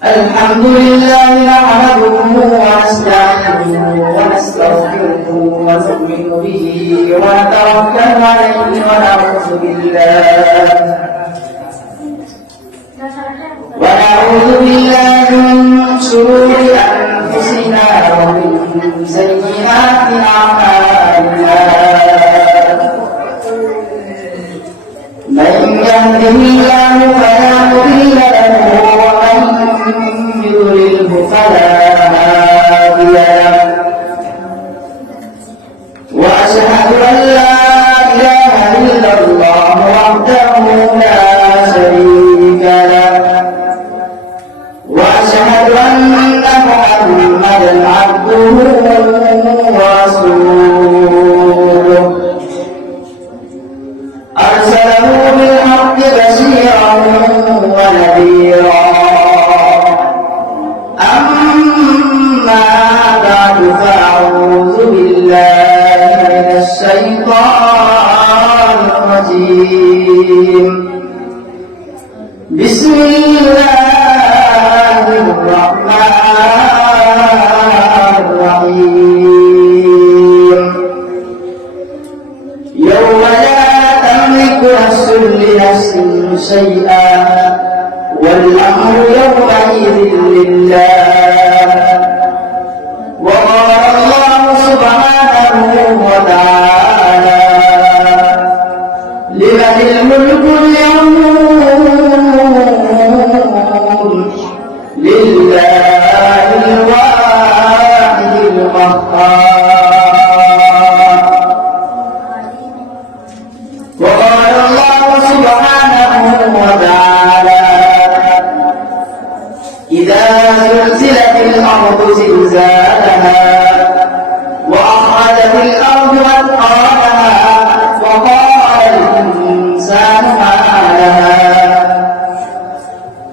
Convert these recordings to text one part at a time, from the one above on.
الحمد لله نحمده ونستعينه ونستغفره ونؤمن به ونتوكل عليه ونعوذ بالله من شرور أنفسنا ومن سيئات أعمالنا من يهده الله فلا مضل له ومن يضلله فلا هادي له وأشهد أن لا إله إلا الله وحده لا شريك له وأشهد أن محمدا عبده ورسوله أرسله بالحق بشيرا ونذيرا أما بعد فأعوذ بالله من الشيطان الرجيم بسم الله الرحمن الرحيم يوم لا تملك نفس لنفس شيئا والأمر يومئذ لله وقال الله سبحانه وتعالى لمن الملك اليوم لله الواحد القهار وقال الله سبحانه وتعالى إذا زلزلت الأرض زلزالها وأخرجت الأرض أثقالها وقال الإنسان ما لها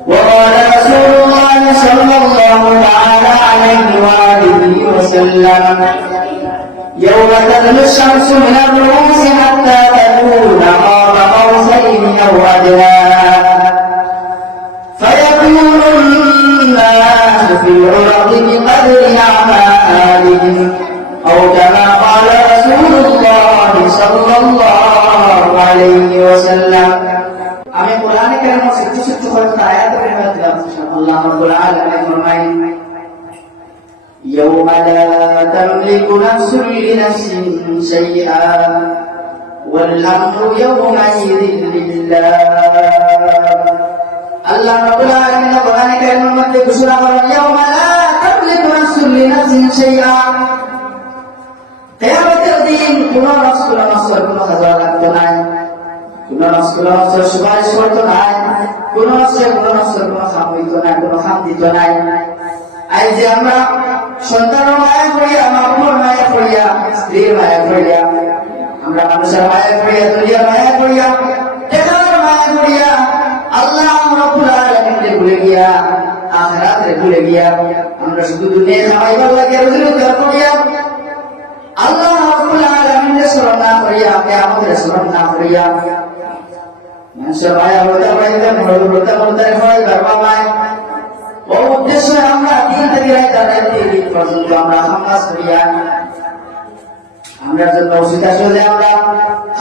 وقال رسول الله صلى الله تعالى عليه وآله وسلم يوم تدنو الشمس من الرؤوس حتى تكون قاب قوسين أو أدنى فيكون الناس في العرق بقدر أعمالهم أو كما قال رسول الله صلى الله عليه وسلم আমি কোরআনে কারিমের 66 কয়েকটা আয়াত পড়ে দিলাম আল্লাহ রাব্বুল আলামিন ফরমায় يوم لا تملك نفس لنفس شيئا والأمر يومئذ لله الله رب العالمين কোরআনে কারিমের মধ্যে ঘোষণা করেন يوم لا تملك نفس لنفس شيئا কিয়ামতের দিন কোন নফস কোন নফসের কোন খাজা লাগতো না কোন নফস কোন নফসের সুপারিশ করতো না কোন নফসের কোন খাম হইতো না কোন খাম দিত না আজ যে আমরা সন্তানের মায়া করিয়া মামুর মায়া করিয়া স্ত্রীর মায়া করিয়া আমরা মানুষের মায়া করিয়া দুনিয়ার মায়া করিয়া টেকার মায়া করিয়া আল্লাহ রাব্বুল আলামিনকে ভুলে গিয়া আখিরাতে ভুলে গিয়া আমরা শুধু দুনিয়া খাওয়াইবার লাগে রুজি রোজগার করিয়া আল্লাহ রাব্বুল আলামিনকে স্মরণ না করিয়া কিয়ামতের স্মরণ না করিয়া মানুষের মায়া হতে পাইতে হতে হয় বারবার ও উদ্দেশ্য আমরা দিন থেকে দিন পর্যন্ত আমরা হামাস করিয়া আমরা জন্য উচিত আসলে আমরা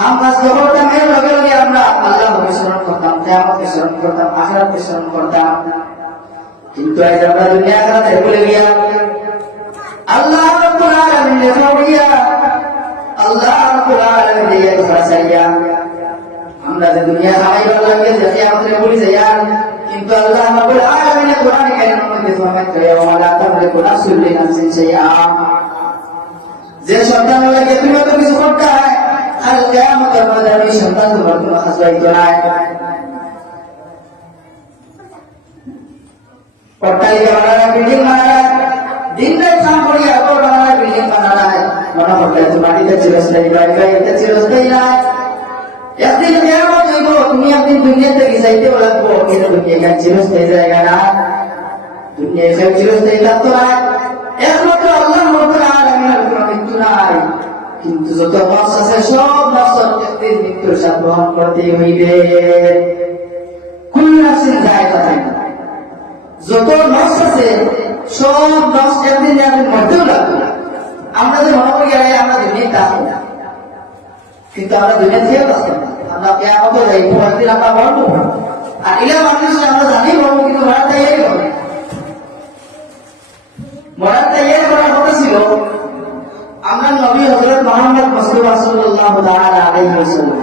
হামাস করতাম এর লগে লগে আমরা আল্লাহকে স্মরণ করতাম কিয়ামতকে স্মরণ করতাম আখিরাতকে স্মরণ করতাম কিন্তু আজ আমরা দুনিয়া আখিরাতে ভুলে গিয়া আল্লাহ রাব্বুল আলামিনকে ভুলিয়া আল্লাহ রাব্বুল আলামিনকে ফাসাইয়া আমরা যে দুনিয়া খাইবার লাগে যে কিয়ামতে ভুলে যাই কিন্তু আল্লাহ রাব্বুল আলামিন কোরআনে কারীমের মধ্যে ফরমান করে ওয়ালা তামলিকু নাফসুন লিনাফসিন শাইআ যে সন্তান লাগে তুমি তো কিছু করতে হয় আর কিয়ামতের মধ্যে আমি সন্তান তোমার কোনো খাসবাইতো না অট্টালিকা বানানো বিল্ডিং বানানো দিন রাত কাম করিয়া ঘর বানানো বিল্ডিং বানানো মনে করলে তো মাটিতে চিরস্থায়ী বাড়িতে চিরস্থায়ী না একদিন কিয়ামত হইব তুমি একদিন দুনিয়া থেকে যাইতে লাগবো কিন্তু দুনিয়া চিরস্থায়ী জায়গা না দুনিয়া চিরস্থায়ী লাগতো না একমাত্র আল্লাহ রাব্বুল আলামিনের কোনো মৃত্যু নাই কিন্তু যত নফস আছে সব নফস একদিন মৃত্যুর সাথে গ্রহণ করতে হইবে কুল্লু নাফসিন যায়কাতুল যত নস আছে সব নস একদিন একদিন মরতেও লাগবে। আমরা যে মনে করি আমরা দুনিয়া থাকবো না, কিন্তু আমরা দুনিয়া থেকে বাঁচবো না। আমরা কেয়ামতে যাই, একদিন আমরা মরবো। আর এলা মানুষ আমরা জানি মরবো, কিন্তু মরার তৈরি হবে। মরার তৈরি করার কথা ছিল আমরা নবী হযরত মুহাম্মদ মুস্তাফা সাল্লাল্লাহু তাআলা আলাইহি ওয়াসাল্লাম,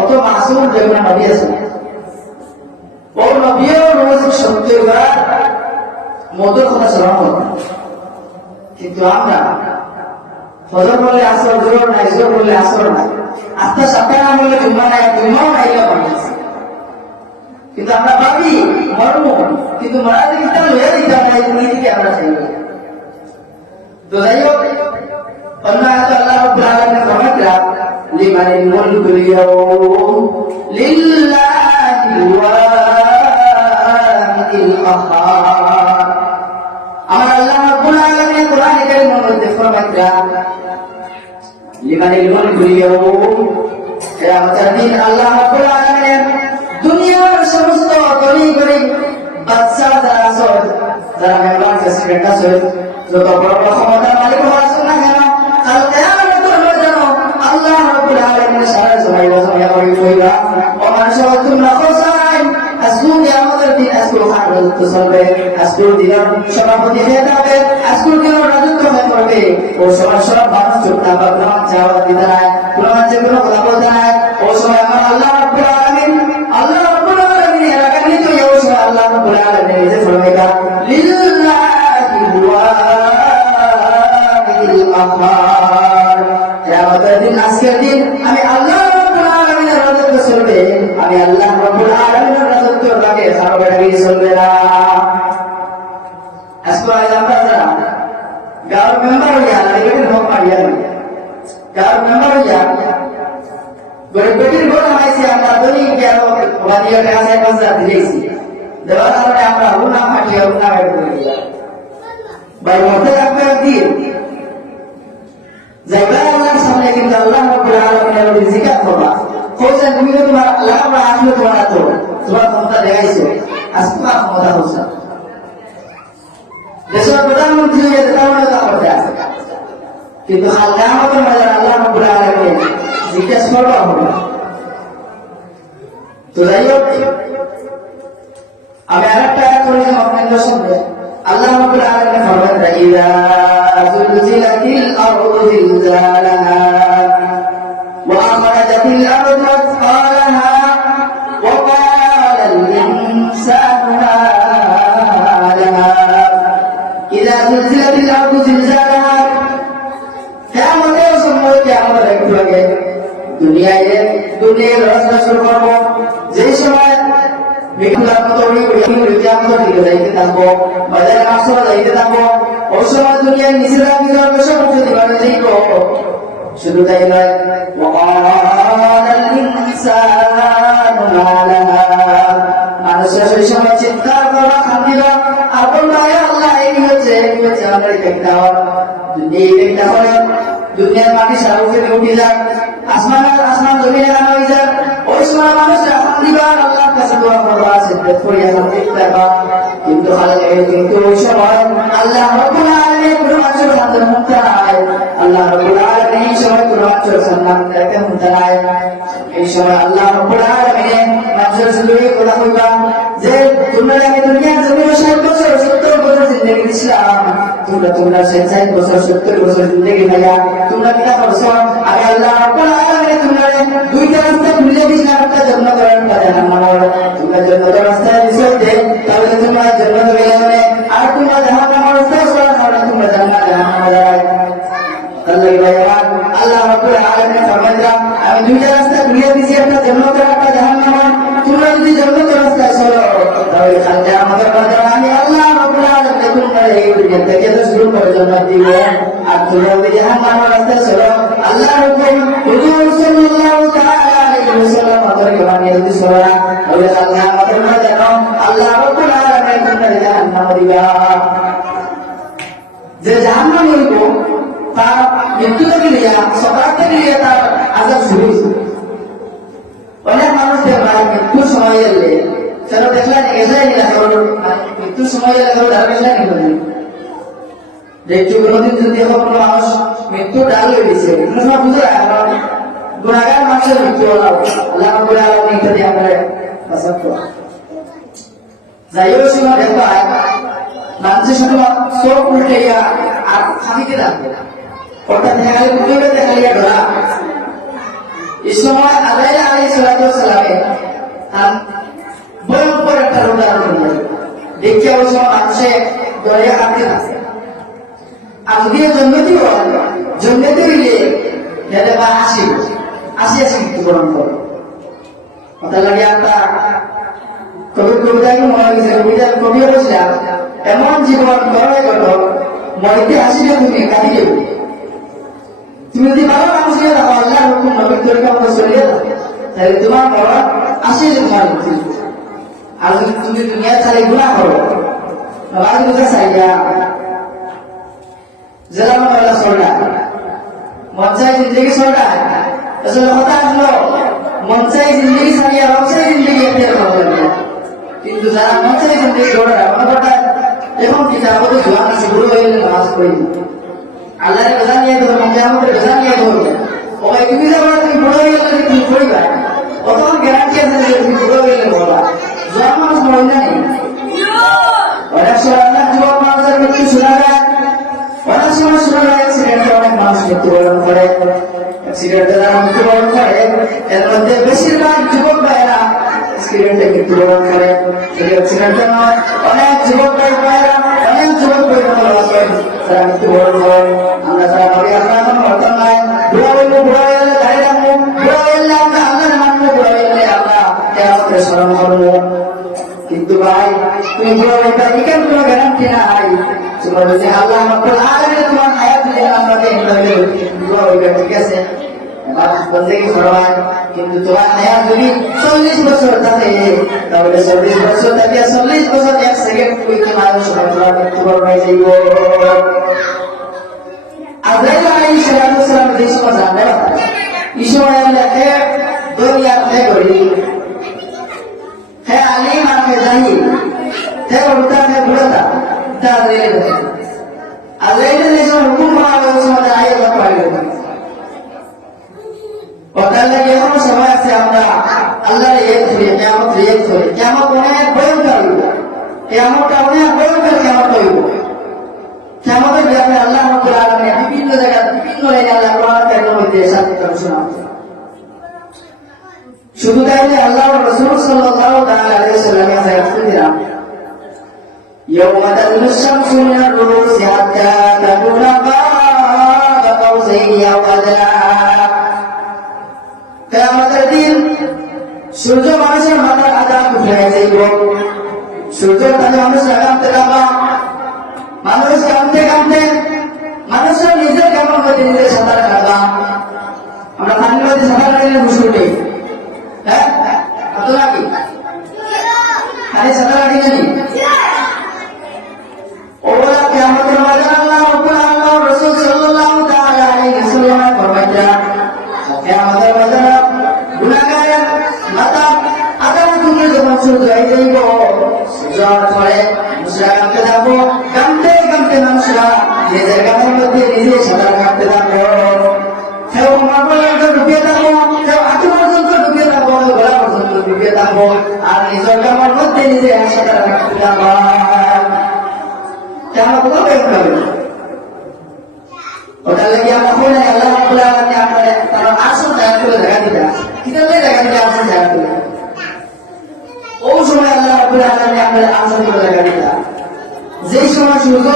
অত মাসুম যেমন নবী আছেন, ও নবীও রোজ 70 বার মধুর কথা শ্রবণ করতেন। কিন্তু আমরা ফজর বললে আসর, জোহর নাই, জোহর বললে আসর নাই, আস্তে সাতটা না বললে জুম্মা নাই, জুম্মাও নাই, কিন্তু আমরা ভাবি মরবো, কিন্তু মরা দিকটা লইয়া দিতে হয়, দুই দিকে আমরা চাইব। তো যাই হোক, অন্য আয়াতে আল্লাহ রাব্বুল আলামিন ফরমাইলেন লিমানিল মুলকুল ইয়াউম লিল্লাহিল ওয়াহিদিল কাহ্হার। আমার আল্লাহ রাব্বুল আলামিন কোরআনে কারীমের মধ্যে ফরমাইলেন লিমানিল মুলকুল ইয়াউম, কিয়ামতের দিন আল্লাহ রাব্বুল আলামিন দুনিয়ার সমস্ত গরিব গরিব বাচ্চা যারা আছে, যারা মেম্বার প্রেসিডেন্ট আছে, যত বড় বড় ক্ষমতার মালিক হওয়া আছে না কেন, কাল কিয়ামতের ময়দানে আল্লাহ রাব্বুল আলামিন সারা জমিন জমিয়া করে কইবা, ও মানুষ তোমরা খোসাই আজকে কিয়ামতের দিন আজকে রাজত্ব চলবে, আজকে দিনের সভাপতি হয়ে যাবে, আজকে দিনের রাজত্ব হয়ে পড়বে। ও সময় সব মানুষ চুপ থাকবে, কোনো চাওয়া দিতে নাই, কোনো মানুষের কোনো কথা বলতে নাই। ও সময় আমার আল্লাহ রাব্বুল আলামিন আল্লাহ রাব্বুল আলামিন নিজে ফরমাইবা লিল্লাহিল ওয়াহিদিল কাহ্হার। কিয়ামতের দিন আজকের দিন আমি আল্লাহ রাব্বুল আলামিনের রাজত্ব চলবে, আমি আল্লাহ রাব্বুল আলামিনের রাজত্বের আগে কারো বেটাগিরি চলবে না। আজকে আমরা যারা গাঁর মেম্বার হইয়া লাইব্রেরির হক মারিয়া গাঁর মেম্বার হইয়া গরিবের ঘর আমাইছি, আমরা দৈনিক 11 টাকা 5,000 দিয়েছি, দেওয়ার কারণে আমরা উনা মাটিয়া উনা বের করে দিলাম। ভাই মধ্যে রাখবে একদিন যাইবা আল্লাহর সামনে, কিন্তু আল্লাহ রাব্বুল আলামিনের জিকির করবা, কইছেন তুমি তো তোমার আল্লাহ আমরা আসলে তোমার তো তোমার ক্ষমতা দেখাইছো, আজ তোমার ক্ষমতা হচ্ছে দেশের প্রধানমন্ত্রী হয়ে তার মধ্যে করতে আছে, কিন্তু কিয়ামতের ময়দানে আল্লাহ রাব্বুল আলামিন জিজ্ঞেস করবা হবে। তো যাই হোক, আমি আরেকটা আয়াত পড়েছি আপনাদের সামনে, আল্লাহ রাব্বুল আলামিন ফরমান ইযা যুলজিলাতিল আরদু জিলজালাহা ওয়া আখরাজাতিল আরদু আসফালাহা ওয়া ক্বালাল ইনসানু মা লাহা ইযা যুলজিলাতিল আরদু জিলজালাহা। কিয়ামতের সময়, কিয়ামতের একটু আগে দুনিয়ার রাস্তা শুরু করবো, যে সময় বিকুলার মতো কিয়ামতের দিকে যাইতে থাকবো, বাজারে মাসরা যাইতে থাকবো, ওই সময় দুনিয়ার নিচেরা কিছু সব উঠে দিবার যাইব। শুধু তাই নয়, মানুষের সেই সময় চিৎকার করা খান দিল, আপন ভাই আল্লাহ এই হচ্ছে আমার একটা দুনিয়ার মাটি সারা থেকে উঠে যাক, আসমান জমিনে আনা হয়ে যাক। ওই সময় মানুষ এখন দিবার আল্লাহর কাছে দোয়া করবা, সিজদা করিয়া কিন্তু ওই সময় আল্লাহ রাব্বুল আলামিন কোনো মানুষের সাথে মুক্ত নাই, আল্লাহ রাব্বুল আলামিন এই সময় কোনো মানুষের সম্মান রাখতে মুক্ত নাই। এই সময় আল্লাহ রাব্বুল আলামিন মানুষের সাথে কথা কইবা যে তোমরা আমি দুনিয়ার জমিনে 60 বছর 70 বছর জিন্দেগি দিছিলাম, তোমরা 60 বছর 70 বছর জিন্দেগি ভাইয়া তোমরা কি করছো? আমি আল্লাহ রাব্বুল আলামিন তোমরা দুইটা রাস্তা খুলে দিছিলাম, একটা জন্য করার কথা জাহান্নাম, তোমরা জন্য রাস্তায় দিছতে তাহলে তোমরা জন্য গেলে, আর তোমরা জাহান্নাম রাস্তায় চলা তাহলে তোমরা জাহান্নাম যায়। তাহলে ভাইয়া আল্লাহ রাব্বুল আলামিন ফরমাইলেন আমি দুইটা রাস্তা খুলে দিছি, একটা জন্য করার একটা জাহান্নাম, তোমরা যদি জন্য রাস্তায় চলো তাহলে কালকে আমাদের কথা আমি আল্লাহ রাব্বুল আলামিন তোমরা এই দুনিয়া থেকে শুরু করে জান্নাত দিব, আর তোমরা যদি জাহান্নাম রাস্তায় চলো আল্লাহ হুকুম হুজুর সাল্লাল্লাহু তাআলা আলাইহি ওয়াসাল্লাম আমাদেরকে বানিয়ে দিতে চলো না, তাহলে কালকে আমাদের কথা আল্লাহ রাব্বুল আলামিন তোমরা জাহান্নাম দিবা। যে জাহান্নাম হইব তার মৃত্যু থেকে লিয়া সকাল থেকে লিয়া তার আযাব শুরু হয়েছে। অনেক মানুষ মৃত্যুর সময় এলে চলো দেখলা নি গেছে নি না খবর মৃত্যু সময় এলে খবর আর গেছে নি বলে দেখছো কোনদিন যদি এখন কোনো মানুষ মৃত্যু ডাল হয়ে দিছে কোনো সময় বুঝে এখন গুণাগার মানুষের মৃত্যু হলো আল্লাহ রাব্বুল আলামিন ইত্যাদি আমরা পছন্দ যাই হোক সময় দেখো মানুষের সাথে সব উল্টে আর খামিতে রাখবে অর্থাৎ দেখালে উল্টে দেখালিয়া ধরা এই সময় আদাইলা আলাইহিস সালাতু ওয়াস সালামের ভয়ঙ্কর একটা উদাহরণ হলো দেখে ওই সময় মানুষে দরিয়া কাটতে থাকে আর যদি জন্মতি হইলে যাতে বা আসি মৃত্যুবরণ করে কথা লাগে আপনার কবিতাকে মনে হয়েছে কবিও বলছিলাম এমন জীবন করবে কত মরিতে আসিলে তুমি কাটি দেবে তুমি যদি ভালো মানুষ নিয়ে দেখো আল্লাহ হুকুম নবীর তরিকা মতো চলিয়ে তাহলে তোমার মরণ আসিলে তোমার মৃত্যু আর যদি তুমি দুনিয়া ছাড়ি গুণা করো নবাজ বুঝে চাইয়া জেলা মহল্লা সরলা মঞ্চাই জিন্দগি সরলা আসলে কথা আসলো মঞ্চাই জিন্দগি ছাড়িয়া রবসাই জিন্দগি একটা ভালো লাগলো কিন্তু যারা মঞ্চাই জিন্দগি সরলা মনে করতে এখন কিতাব তো জোয়ান আছে বুড়ো হয়ে গেলে নামাজ পড়ি আল্লাহর বেজা নিয়ে ধরো মঞ্চামতের বেজা নিয়ে ধরো ওই তুমি যাবো তুমি বুড়ো হয়ে গেলে তুমি পড়িবা অতক্ষণ গ্যারান্টি আছে যে তুমি বুড়ো হয়ে গেলে বলবা জোয়ান মানুষ মরে না নেই অনেক সময় অনেক যুবক মানুষের মৃত্যু শোনা যায় অনেক সময় শোনা যায় অ্যাক্সিডেন্টে অনেক মানুষ মৃত্যুবরণ করে অ্যাক্সিডেন্টে যারা মৃত্যুবরণ করে এর মধ্যে বেশিরভাগ যুবক ভাইয়েরা অ্যাক্সিডেন্টে মৃত্যুবরণ করে শুধু অ্যাক্সিডেন্টে নয় অনেক যুবক ভাইয়েরা অনেক যুবক ভাইয়েরা তারা মৃত্যুবরণ করে আমরা যারা ভাবি আমরা এখন বর্তমান নাই বুড়া হইলে গাড়ি রাখবো বুড়া হইলে আমরা আল্লাহর মানবো বুড়া হইলে আমরা কেয়ামতের স্মরণ করবো কিন্তু ভাই তুমি বুড়া হইতে এখানে কোনো গ্যারান্টি নাই তোমার যদি আল্লাহ রাব্বুল আলামিন তোমার হায়াত দিয়ে আমাকে বুড়া হইবে ঠিক আছে বন্দেগি করবাই কিন্তু তোমার হায়াত যদি 40 বছর থাকে তাহলে 40 বছর থেকে 40 বছর এক সেকেন্ড কইতে মানুষ তোমার মৃত্যুবরণ হয়ে যাইব আজরাইল আলাইহিস সালাম যে সময় জানতে পারে এই সময় লেখে দুনিয়াতে করি है अलीम आके जाही है उड़ता है बुढ़ता ताज़ेल अज़ैल ने जो हुकुम मांगा उसमें जाए तो पाएगा और कल लगे हम समय से हमरा अल्लाह ने एक थोड़ी क़यामत उन्हें बयान कर दिया क़यामत का उन्हें बयान कर क़यामत हुई क़यामत के दिन में अल्लाह रब्बुल आलमीन ने विभिन्न जगह विभिन्न लेने अल्लाह कुरान के अंदर देशा की तरफ सुनाते শুধু তাই যে আল্লাহ রাসূল সাল্লাল্লাহু তাআলা আলাইহি ওয়াসাল্লাম এর হাদিস দিলাম ইয়াউমা তাদুলু শামসু মিনার রুউসি হাত্তা তাকুনা কাবা কাউসাইনি আও আদলা কিয়ামতের দিন সূর্য মানুষের মাথার আধা উঠে যাইব সূর্যের তালে মানুষ লাগামতে লাগা মানুষ কামতে কামতে মানুষের নিজের কেমন করে নিজের সাঁতার কাটবা আমরা পানির মধ্যে সাঁতার কাটলে মুশকিল হ্যাঁ কত লাগে খালি সাঁতার কাটি জানি ওরা কিয়ামতের ময়দানে আল্লাহ রাব্বুল আলামিন রাসূল সাল্লাল্লাহু তাআলা আলাইহি ওয়াসাল্লাম ফরমাইয়া কিয়ামতের ময়দানে গুনাহগারের মাথা আদান থেকে যখন সূর্য হয়ে যাইব সূর্যের পরে মুসরা কাটতে থাকবো কামতে কামতে মানুষরা নিজের কামের মধ্যে নিজে সাঁতার কাটতে থাকবো কেউ মার্বলের ডুবিয়ে থাকবো কেউ হাঁটু পর্যন্ত ডুবিয়ে থাকবো গলা পর্যন্ত ডুবিয়ে থাকবো আর নিজের কামের মধ্যে নিজে সাঁতার কাটতে থাকবো কেমন কবে হবে ওটা লেগে আমরা বলে আল্লাহ রাব্বুল আলামিন আপনাদের তার আসল জায়গা করে দেখা দিতা কিভাবে দেখা দিতা আসল জায়গা করে ওই সময় আল্লাহ রাব্বুল আলামিন আপনাদের আসল করে দেখা দিতা যেই সময় সূর্য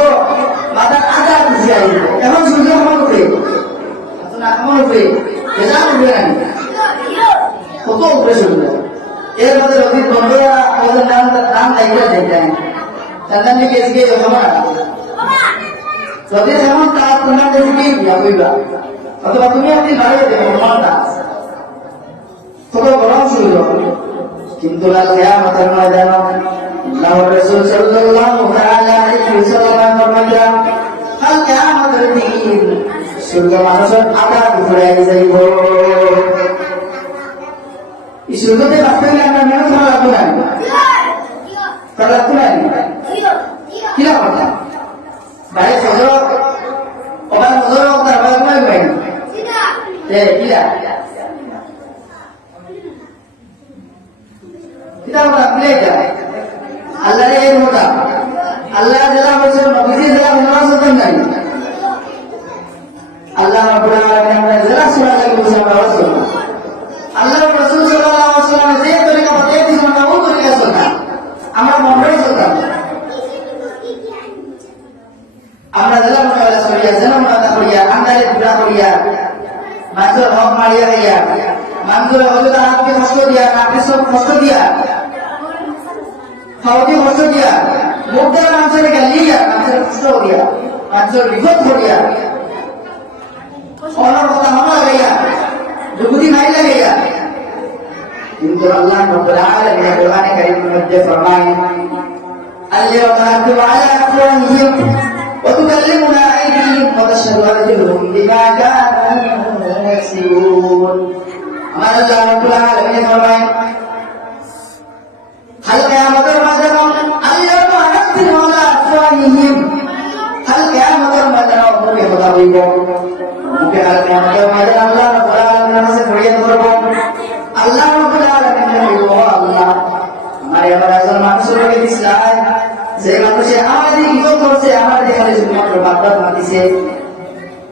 মাথার আধা উঠে আসবে এখন সূর্য কেমন উঠে এখন কেমন উঠে বেজান উঠবে না কত উপরে সূর্য এর মধ্যে অতীত বন্ধুরা আমাদের নাম লাইকা দেয় তাদের লিখে এসে জমা যদি যেমন তার তোমার কাছে কি যাবেবা অথবা তুমি আপনি বাড়িয়ে দেবে তোমারটা তত গরম শুরু হবে কিন্তু কিয়ামতের ময়দানে আল্লাহর রাসূল সাল্লাল্লাহু তাআলা আলাইহি ওয়াসাল্লাম ফরমাইলেন কাল কিয়ামতের দিন সূর্য মানুষের আধা ঘুরে যাইব এই সূর্যতে বাঁচতে গেলে আমরা মেহনত করা লাগবে না কথা ভাই ফজর ওখানে ফজর তার ভাই ঘুমাই ভাই কিরা kita orang belajar Allah yang muda Allah adalah macam Nabi adalah menasihkan kami Allah Rabbul Alamin adalah surah lagi bersama Rasul Allah Rasul sallallahu alaihi wasallam saya mereka pakai di sana untuk mereka suka amal mohon suka আমরা adalah mereka suria jangan mereka suria anda itu berapa suria masuk hok Maria ya mantul hok dah आपके कष्ट दिया आपके सब कष्ट दिया खाओगे कष्ट दिया मुक्ता आंसर निकाल लिया आंसर कष्ट हो गया आंसर विफत हो गया और पता हम आ गया जुगुदी नहीं लगेगा किंतु अल्लाह रब्बुल आलमीन ने कुरान करीम में मध्य फरमाए अल्लाह तआला वाला अफवाहिम व तुकल्लिमुना अयदीहिम व तशहदु अर्जुलुहुम बिमा कानू यक्सिबून हमारा अल्लाह रब्बुल आलमीन ने फरमाए हल क़यामतेर मैदान अल्लाह तो हक़ वाला अफवाहिम हल क़यामतेर मैदान मुझे खुदा बोलो मुझे हल क़यामतेर मैदान अल्लाह रब्बुल आलमीन से फरियाद करो अल्लाह रब्बुल आलमीन ने बोलो अल्लाह हमारे हमारा মানুষের ইসলাম যে মানুষে আমাদের ইজ্জত করছে আমাদের খালি শুধুমাত্র বাদবাদ মাতিছে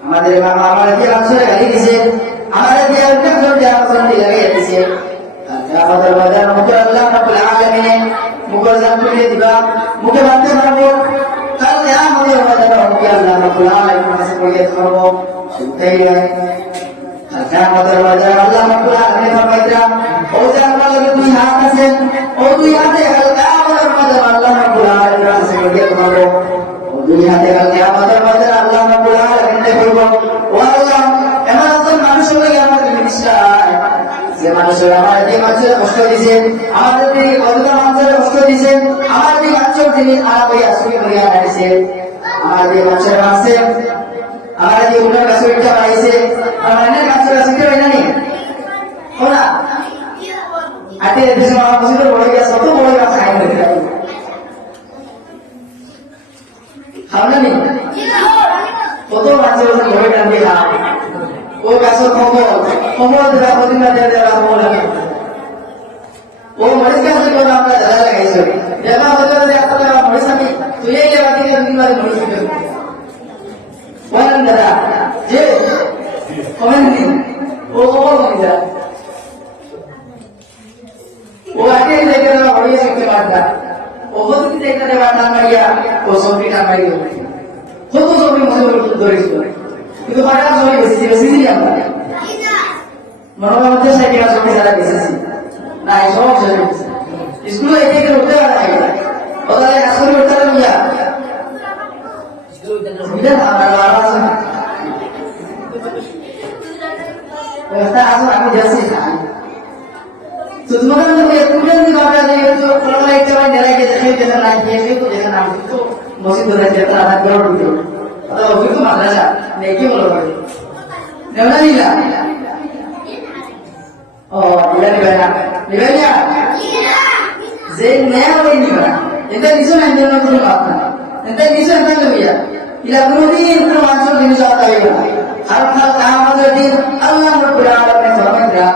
আমাদের বাবা আমাদের দিয়ে মানুষের গালি দিছে আমাদের দিয়ে একটা জোর দিয়ে লাগিয়ে দিছে আমাদের বাজার মুখে আল্লাহ রাব্বুল আলামিন মুখে জান করে দিবা মুখে বাঁধতে পারবো তাহলে আমাদের বাজার মুখে আল্লাহ রাব্বুল আলামিন কাছে কইয়ে করব শুনতেই হয় আচ্ছা আমাদের বাজার আল্লাহ রাব্বুল আলামিন ফরমাইতা ও যে আমার লগে দুই হাত আছে ও দুই হাতে হালকা আমাদের বাজার আল্লাহ রাব্বুল আলামিন কাছে কইয়ে করব ও দুই হাতে হালকা আমাদের বাজার আল্লাহ রাব্বুল আলামিন কে বলবো ও আল্লাহ এমন একজন মানুষের লাগে আমাদের বিশ্বাস যে মানুষের আমাদের মানুষের কষ্ট দিছে আমাদের দিকে কতটা মানুষের কষ্ট দিছে আমাদের দিকে আচর তিনি আলাপ হয়ে আসবে বলিয়া দাঁড়িয়েছে আমাদের মানুষের আছে আমাদের দিকে উঠার কাছে উঠা বাড়াইছে আমাদের কাছে কাছে কেউ জানি ওরা আগে দেশে আমার বসে বড় গেছে কত বড় গাছ খাই না খাওয়া নেই কত মানুষের বড় গান দিয়ে ও গাছের খবর দেওয়া প্রতিমা দেওয়া খবর লাগে ও মরিচ গাছের কথা আমরা দাদা লাগাইছো দেখা হলো যে আপনারা মরিচ আমি তুই এই জায়গা থেকে দুইবার মরিচ বলেন দাদা যে কমেন্ট দিন ও খবর বলি যা ও আগে দেখে না বড় শিখতে পারতা ও যদি দেখতে পারতা মাইয়া ও সবটা মাইয়া কত সবই মনে ধরেছিল কিন্তু পাড়া সবাই বেশি আমরা মনোভাব মধ্যে সাইকেল সবাই যারা বেশি না এই সব চলে স্কুলে এদিকে উঠতে পারে না ওদের কাজ করে উঠতে পারে না সুবিধা আমার আছে না ওটা আসলে আমি যাচ্ছি শুধুমাত্র আমি স্টুডেন্ট की बात है जो कोरोना एक बार डरा के देखे जैसे ना ये तो जैसे ना तो मौसी तो रहते था ना करोड़ रुपए तो फिर तो माद्रासा नहीं क्यों बोलो नेवला नीला ओ नीला नीला जे नया वो नहीं बना इतना किसो ना इंजन में कोई बात नहीं इतना किसो इतना तो भैया इला गुरुदी इतना मानसो दिन जाता है हर हर काम होते दिन अल्लाह रब्बुल आलमीन ने फरमाया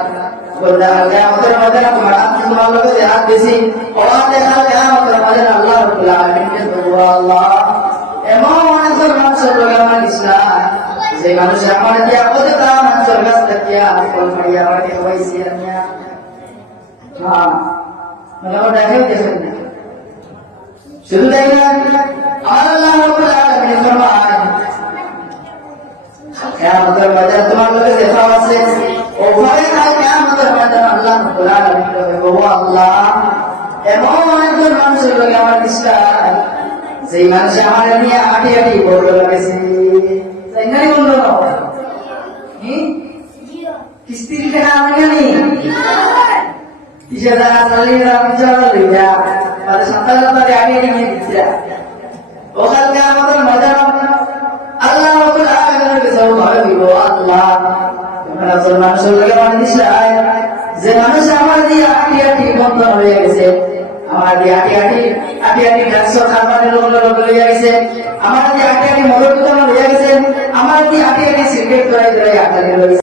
बोला क्या मतलब मतलब तुम्हारा तुम्हारा लोग याद बेसी और देखा क्या मतलब मतलब अल्लाह रब्बुल आलमीन ने बोला अल्लाह এমন মানুষের মানুষের লোক আমার ইসলাম যে মানুষ আমার দিয়া কতটা মানুষের কাছ থেকে ফল পাইয়া আমাকে হয়েছে হ্যাঁ মানে ওটা দেখাই দেখেন না শুধু তাই না আল্লাহ রাব্বুল আলামিন ফরমান কিয়ামতের ময়দানে তোমার লোকে দেখা আছে ও ভয় নাই কিয়ামতের ময়দানে আল্লাহ রাব্বুল আলামিন বলবে ও আল্লাহ এমন একজন মানুষের লোক আমার ইসলাম সেই মানুষ আমার নিয়ে আটি আটি বলতে লাগেছে তাই নাই বললো কিস্তির টাকা আমি জানি কিসে টাকা চালিয়ে আমি চালা লইয়া তাহলে সন্তান তাদের আগে নিয়ে দিচ্ছে ওখানকে আমাদের মজা আল্লাহ রাব্বুল আলামিনের কাছে ভালো দিব আল্লাহ আপনার মানুষের লোকে মানুষ যে মানুষ আমার দিয়ে আটি আটি বন্ধ হয়ে গেছে আমার দিয়ে আটি আটি ডাকছো খাবারের লোক লইয়া গেছে, আমার হাতে আটি আটি মদর দোকান লইয়া গেছে, আমার হাতে আটি আটি সিগারেট ধরাই ধরাই আটটা লইয়া গেছে।